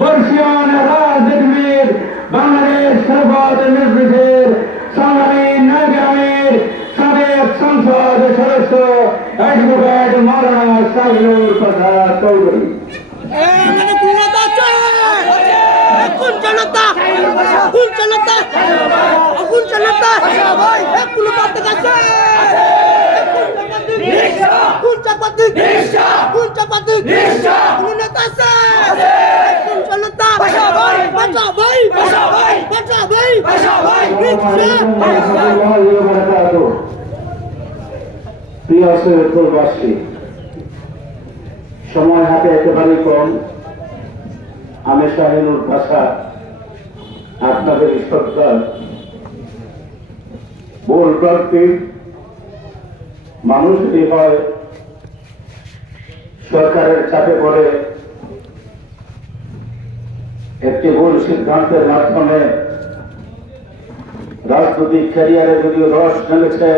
বর্ষিয়ান রাজনীতিবিদ বাংলাদেশ খেলাফত নির্দেশের সংগ্রামী নায়কের সাবেক সংসদ সদস্য অ্যাডভোকেট মাওলানা সাইনুর প্রসাদ চৌধুরী। কোন জনতা কোন জনতা কোন জনতা কোন পাতে আছে কোন চাপাতি কোন চাপাতি কোন নেতা আছে কোন জনতা বাঁচা ভাই বাঁচা ভাই বাঁচা ভাই বাঁচা ভাই বাঁচা সময় হাতে একেবারেই কম। আমি শাহিনুর ভাষা, আপনাদের শ্রদ্ধার ভুল প্রার্থী মানুষটি হয়, সরকারের চাপে পড়ে, একটি ভুল সিদ্ধান্তের মাধ্যমে রাজনৈতিক ক্যারিয়ারে যদিও রস নেমেছে,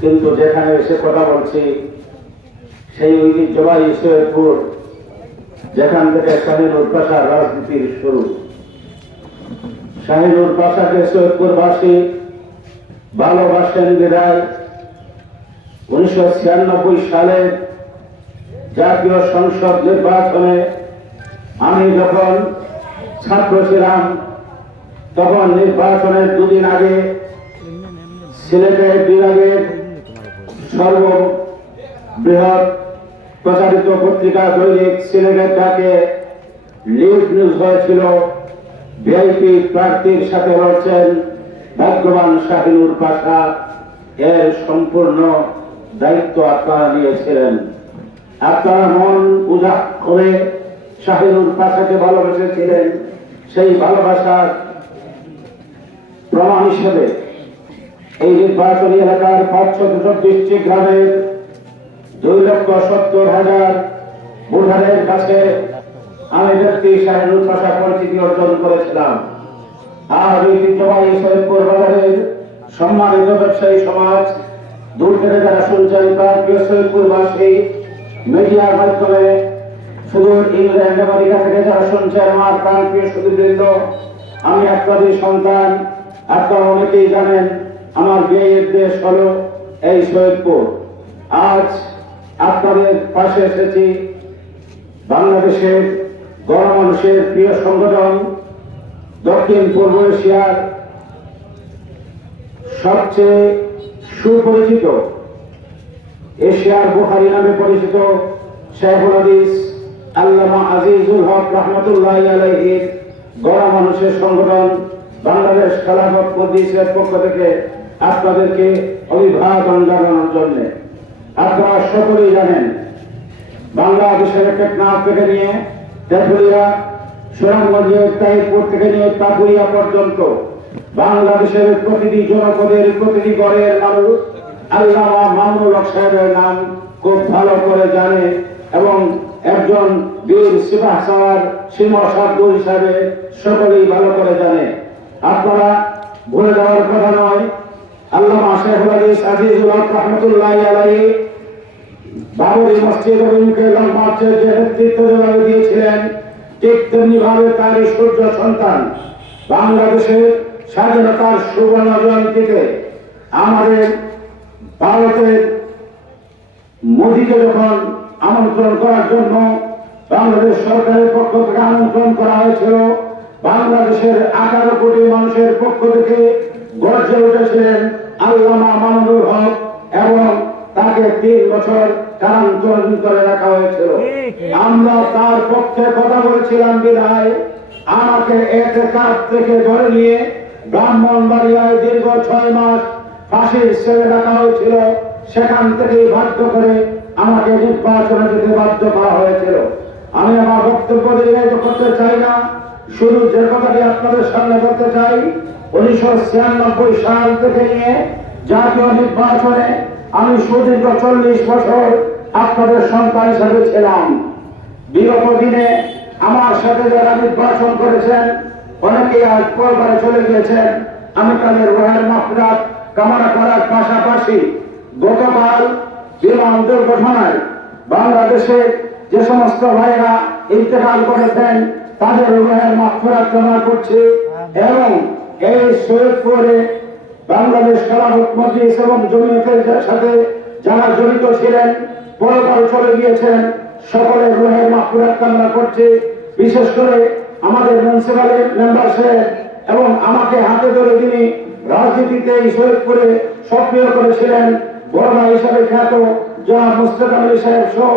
কিন্তু যেখানে এসে কথা বলছি, সেই ঐতিহ্যবাহী সৈয়দপুর, যেখান থেকে শাহিনুর পাশার রাজনীতির শুরু। শাহিনুর পাশাকে সৈয়দপুরবাসী ভালোবাসেন বিদায়। উনিশশো ছিয়ানব্বই সালে জাতীয় সংসদ নির্বাচনে আমি যখন ছাত্র ছিলাম তখন নির্বাচনের দুদিন আগে সিলেটের বিভাগের সর্ব বৃহৎ প্রচারিত পত্রিকা দৈনিক সিলেটের ডাকে লিড নিউজ হয়েছিল, ভিআইপি প্রার্থীর সাথে রয়েছেন ভাগ্যবান শাহিনুর পাশা এর সম্পূর্ণ দায়িত্ব আপনারা নিয়েছিলেন। আপনারা মন উজা করে শাহিনুর পাশাকে ভালোবেসেছিলেন। সেই ভালোবাসার প্রমাণ হিসেবে এই নির্বাচনী এলাকার পাঁচশো চব্বিশটি গ্রামের দুই লক্ষ সত্তর হাজার ভোটারের কাছে আমি ব্যক্তি শাহিনুর ভাষা পরিচিতি অর্জন করেছিলাম। আর ঐতিহ্যবাহী সৈয়দপুর বাজারের সম্মানিত ব্যবসায়ী সমাজ দূর থেকে যারা শুনছেন তার প্রিয় সৈয়দপুরবাসী, মিডিয়ার মাধ্যমে শুধু ইংল্যান্ড আমেরিকা থেকে যারা শুনছেন আমার প্রাণ প্রিয় সুদীবৃন্দ আমি আপনাদের সন্তান আপনারা অনেকেই জানেন, আমার বিয়ের দেশ হলো এই সৈয়দপুর। আজ আপনাদের পাশে এসেছি বাংলাদেশের গণমানুষের প্রিয় সংগঠন, দক্ষিণ পূর্ব এশিয়ার সবচেয়ে সুপরিচিত, এশিয়ার বুখারি নামে পরিচিত শেখুল হাদিস আল্লামা আজিজুল হক রহমতুল্লাহ আলাইহির গড়া মানুষের সংগঠন বাংলাদেশ খেলাফত মজলিসের পক্ষ থেকে আপনাদেরকে অভিবাদন জানানোর জন্য আপনারা সকলেই জানেন, বাংলাদেশের টেকনাফ থেকে নিয়ে তেঁতুলিয়া সুনামগঞ্জের তাহিরপুর থেকে নিয়ে তাপুরিয়া পর্যন্ত বাংলাদেশের প্রতিটি জনপদের, প্রতিটি গড়ের মানুষ আল্লামা মামুনুল হক সাহেবের নাম খুব ভালো করে জানে এবং একজন বীর সিপাহ সাওয়ার সীমা সাদ্দুর হিসাবে সকলেই ভালো করে জানে। আপনারা ভুলে যাওয়ার কথা নয়। আল্লামা শেখুল হাদিস আজিজুল হক রহমতুল্লাহ আলাইহি বাবরি মসজিদ অভিমুখে লং মার্চের যে নেতৃত্ব যেভাবে দিয়েছিলেন, ঠিক তেমনি ভাবে তার সূর্য সন্তান বাংলাদেশের স্বাধীনতার সুবর্ণ জয়ন্তীতে আমাদের ভারতের মোদীকে যখন আমন্ত্রণ করার জন্য বাংলাদেশ সরকারের পক্ষ থেকে আমন্ত্রণ করা হয়েছিল বাংলাদেশের আঠারো কোটি মানুষের পক্ষ থেকে গর্জে উঠেছিলেন আল্লামা মামুনুল হক এবং তাকে তিন বছর কারান্তরণ করে রাখা হয়েছিল। আমরা তার পক্ষে কথা বলেছিলাম বিধায় আমাকে এক কাপ থেকে ধরে নিয়ে ব্রাহ্মণবাড়িয়ায় দীর্ঘ ছয় মাস ফাঁসির ছেড়ে রাখা হয়েছিল। সেখান থেকে বাধ্য করে আমাকে নির্বাচনে যেতে বাধ্য করা হয়েছিল। আমি আমার বক্তব্য দীর্ঘায়িত করতে চাই না। শুধু যে কথাটি আপনাদের সামনে করতে চাই, উনিশশো ছিয়ানব্বই সাল থেকে নিয়ে জাতীয় নির্বাচনে আমি সুদীর্ঘ চল্লিশ বছর আপনাদের সন্তান হিসেবে ছিলাম। বিগত দিনে আমার সাথে যারা নির্বাচন করেছেন, অনেকেই আজ পরবারে চলে গিয়েছেন। আমি তাদের রোহের মাফরাত কামনা করার পাশাপাশি গতকাল বিমান দুর্ঘটনায় বাংলাদেশে যে সমস্ত ভাইরা ইন্তেকাল করেছেন তাদের রুহের মাফরাত কামনা করছি এবং এই সৈয়দপুরে বাংলাদেশ খেলাফত মজলিস এবং জমিয়তের সাথে যারা জড়িত ছিলেন পরকাল চলে গিয়েছেন সকলের রুহের মাফরাত কামনা করছি। বিশেষ করে আমাদের মিউনিসিপ্যালের মেম্বার সাহেব এবং আমাকে হাতে ধরে তিনি রাজনীতিতে এই সৈয়দপুরে সক্রিয় করেছিলেন। বড়মা হিসাবে খ্যাত জনাব মুস্তাক আলী সাহেব সহ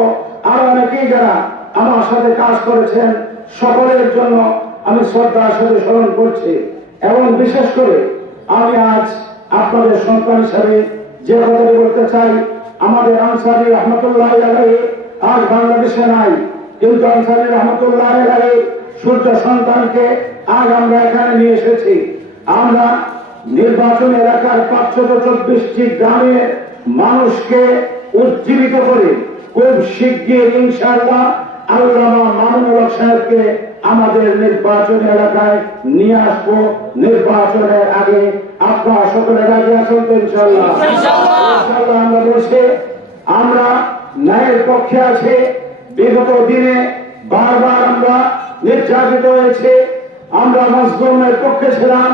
আরও অনেকেই যারা আমার সাথে কাজ করেছেন। সকলের জন্য আমি শ্রদ্ধার সাথে স্মরণ করছি এবং বিশেষ করে আমি আজ আপনাদের সন্তান হিসাবে যে কথাটি বলতে চাই, আমাদের আনসারি রহমতুল্লাহ আলাই আজ বাংলাদেশে নাই, কিন্তু আনসারি রহমতুল্লাহ আলাই সূর্য সন্তানকে আজ আমরা এখানে নিয়ে এসেছি। আমরা নির্বাচন এলাকার পাঁচশত চব্বিশটি গ্রামের মানুষকে উজ্জীবিত করে খুব শিগগির ইনশাআল্লাহ আল্লামা হক সাহেবকে আমাদের নির্বাচন এলাকায় নিয়ে আসব। নির্বাচনের আগে আপনারা সকলে রাজি আছেন তো ইনশাআল্লাহ? আমরা বলছি, আমরা ন্যায়ের পক্ষে আছে। বিগত দিনে বারবার আমরা নির্যাতিত হয়েছে। আমরা মজলুমের পক্ষে ছিলাম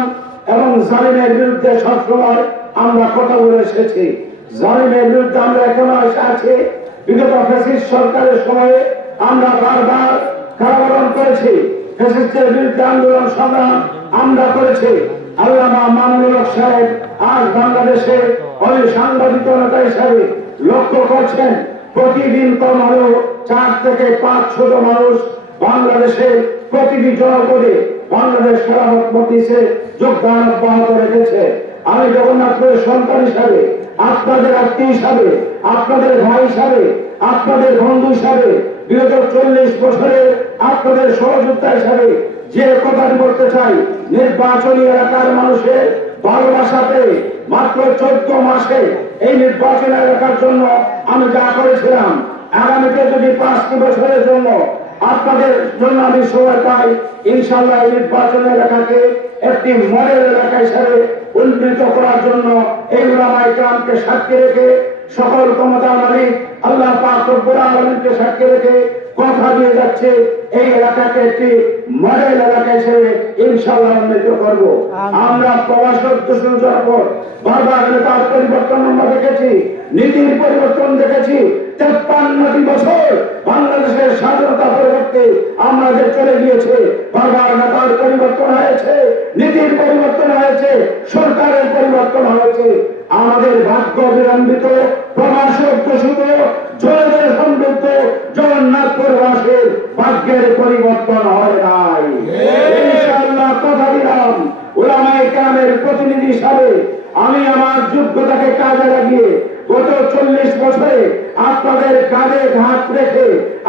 এবং জালিমের বিরুদ্ধে সবসময় আমরা কথা বলে এসেছি। জালিমের বিরুদ্ধে আমরা এখনও আছি। বিগত ফ্যাসিস্ট সরকারের সময়ে আমরা বারবার কারাবরণ করেছি। ফ্যাসিস্টের বিরুদ্ধে আন্দোলন, সংগ্রাম আমরা করেছি। আল্লামা মামুনুল হক সাহেব আজ বাংলাদেশে ওই সাংবাদিকতা হিসাবে লক্ষ্য করছেন, প্রতিদিন কম হলেও চার থেকে পাঁচ ছোট মানুষ বাংলাদেশের প্রতিটি জনপদে বাংলাদেশ খেলাফত মজলিসে যোগদান অব্যাহত রেখেছে। আমি জগন্নাথের সন্তান হিসাবে, আপনাদের আত্মীয় হিসাবে, আপনাদের ভাই হিসাবে, আপনাদের বন্ধু হিসাবে বিগত চল্লিশ বছরে আপনাদের সহযোগিতা হিসাবে যে কথাটি বলতে চাই, নির্বাচনী এলাকার মানুষের ভালোবাসাতে মাত্র চোদ্দ মাসে এই নির্বাচন এলাকার জন্য আমি যা করেছিলাম, আগামীতে যদি পাঁচটি বছরের জন্য আপনাদের জন্য আমি সময় পাই ইনশাল্লাহ এই নির্বাচন এলাকাকে একটি মডেল এলাকা হিসাবে উন্নীত করার জন্য এই উলামাই গ্রামকে সাক্ষী রেখে সকল ক্ষমতা মালিক আল্লাহ আলামিনকে সাক্ষী রেখে কথা দিয়ে যাচ্ছে এই এলাকাকে একটি মডেল এলাকা হিসেবে ইনশাআল্লাহ উন্নীত করব। আমরা প্রবাসক দূষণ যাওয়ার পর বারবার নেতার পরিবর্তন আমরা দেখেছি নীতির পরিবর্তন দেখেছি। তেপ্পান্নটি বছর বাংলাদেশের স্বাধীনতা পরিবর্তে আমরা যে চলে গিয়েছে বারবার নেতার পরিবর্তন হয়েছে। নীতির পরিবর্তন হয়েছে সরকারের পরিবর্তন হয়েছে। আমাদের ভাগ্য বিলম্বিত প্রবাসক দূষিত জলের সমৃদ্ধ জগন্নাথপুরবাসীর ভাগ্যের পরিবর্তন হয় নাই। ইনশাআল্লাহ কথা দিলাম। ওলামায়ে কেরামের প্রতিনিধি হিসাবে আমি আমার যোগ্যতাকে কাজে লাগিয়ে গত চল্লিশ বছরে আপনাদের কাঁধে হাত রেখে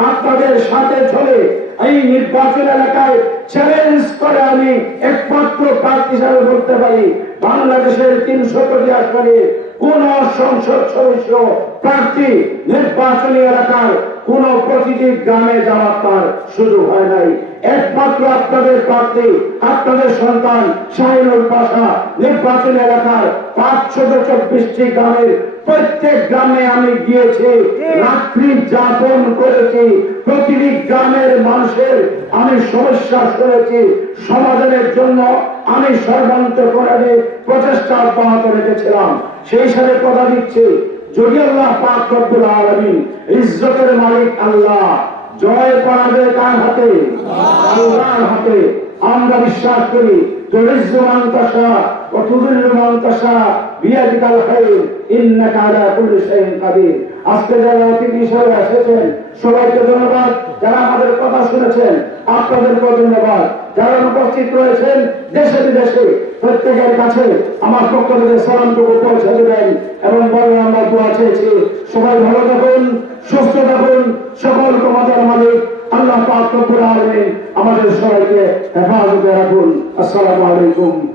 আপনাদের সাথে চলে এই নির্বাচন এলাকায় চ্যালেঞ্জ করে আমি একমাত্র প্রার্থী হিসাবে বলতে পারি, বাংলাদেশের তিনশো কোটি আসনে কোন সংসদ সদস্য প্রার্থী নির্বাচনী এলাকার কোন প্রতিটি গ্রামে যাওয়ার তার সুযোগ হয় নাই। একমাত্র আপনাদের প্রার্থী, আপনাদের সন্তান শাহিনুর পাশা নির্বাচনী এলাকার পাঁচশত চব্বিশটি গ্রামের প্রত্যেক গ্রামে আমি গিয়েছি রাত্রি যাপন করেছি প্রতিটি গ্রামের মানুষের আমি সমস্যা শুনেছি। সমাধানের জন্য আমি সর্বান্তকরণে প্রচেষ্টা অব্যাহত রেখেছিলাম। সেই সাথে কথা দিচ্ছি যদি আল্লাহ পাক রব্বুল আলামিন ইজ্জতের মালিক আল্লাহ জয় পরাজয় কার হাতে? আল্লাহর হাতে। আমরা বিশ্বাস করি তুরিজ্জু মান তাশা আমাদের কথা শুনেছেন যারা প্রত্যেকের কাছে আমার পক্ষ থেকে সালামটুকু পৌঁছে দেবেন এবং বলেন আমরা দোয়া চেয়েছি। সবাই ভালো থাকুন, সুস্থ থাকুন, সকল তোমাদের মালিক আল্লাহ পাক আমাদের সবাইকে হেফাজতে রাখুন। আসসালামু আলাইকুম।